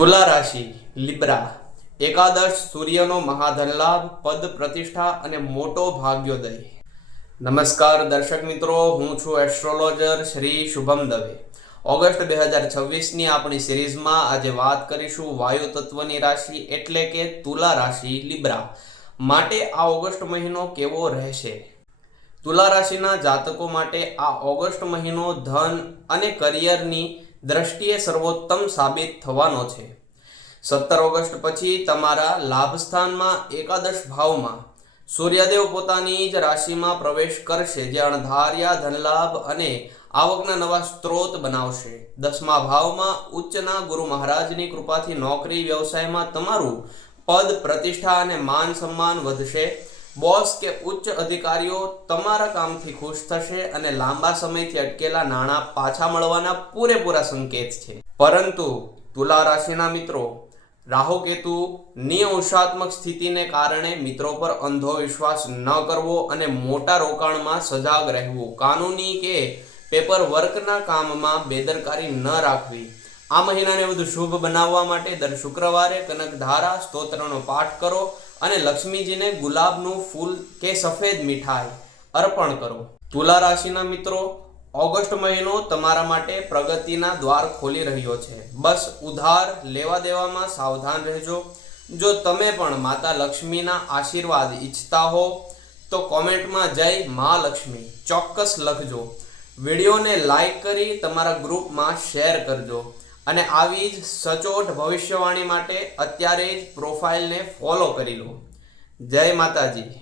तुला राशि लिब्रा एकादश सूर्यनो महाधन लाभ पद प्रतिष्ठा અને મોટો ભાગ્યોદય। નમસ્કાર દર્શક મિત્રો, હું છું એસ્ટ્રોલોજર શ્રી શુભમ દવે। ઓગસ્ટ 2026 ની આપણી સિરીઝમાં આજે વાત કરીશું વાયુ તત્વની રાશિ એટલે કે તુલા રાશિ લીબ્રા માટે આ ઓગસ્ટ મહિનો કેવો રહેશે। તુલા રાશિના જાતકો માટે આ ઓગસ્ટ મહિનો ધન અને કરિયરની દ્રષ્ટિએ સર્વોત્તમ સાબિત થવાનો છે। 17 ઓગસ્ટ પછી તમારા લાભ સ્થાનમાં એકાદશ ભાવમાં સૂર્યદેવ પોતાની જ રાશિમાં પ્રવેશ કરશે, જે અણધાર્યા ધનલાભ અને આવકના નવા સ્ત્રોત બનાવશે। 10મા ભાવમાં ઉચ્ચના ગુરુ મહારાજની કૃપાથી નોકરી વ્યવસાયમાં તમારું પદ પ્રતિષ્ઠા અને માન સન્માન વધશે। બોસ કે ઉચ્ચ અધિકારીઓ તમારા કામથી ખુશ થશે અને લાંબા સમયથી અટકેલા નાણાં પાછા મળવાના પૂરેપૂરા સંકેત છે। પરંતુ તુલા રાશિના મિત્રો, રાહુ કેતુ ની અંશાત્મક સ્થિતિને કારણે મિત્રો પર અંધો વિશ્વાસ ન કરવો અને મોટા રોકાણમાં સજાગ રહેવું, કાનૂની કે પેપર વર્કના કામમાં બેદરકારી ન રાખવી। આ મહિનાને વધુ શુભ બનાવવા માટે દર શુક્રવારે કનકધારા સ્તોત્રનો પાઠ કરો અને લક્ષ્મીજીને ગુલાબનું ફૂલ કે સફેદ મીઠાઈ અર્પણ કરો। તુલા રાશિના મિત્રો, ઓગસ્ટ મહિનો તમારા માટે પ્રગતિના દ્વાર ખોલી રહ્યો છે। બસ ઉધાર લેવા દેવામાં સાવધાન રહેજો। જો તમે પણ માતા લક્ષ્મીના આશીર્વાદ ઈચ્છતા હો તો કોમેન્ટમાં જય મા લક્ષ્મી ચોક્કસ લખજો। વિડીયોને લાઈક કરી તમારા ગ્રુપમાં શેર કરજો અને આવી જ સચોટ ભવિષ્યવાણી માટે અત્યારે જ પ્રોફાઇલને ફોલો કરી લો। જય માતાજી।